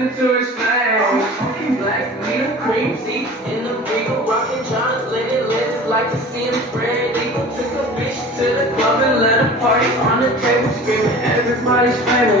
into his face. Black needle cream seats in the Regal, rockin' John Lennon lenses, like to see him spread eagle. Took a bitch to the club and let her party on the table, screaming everybody's famous.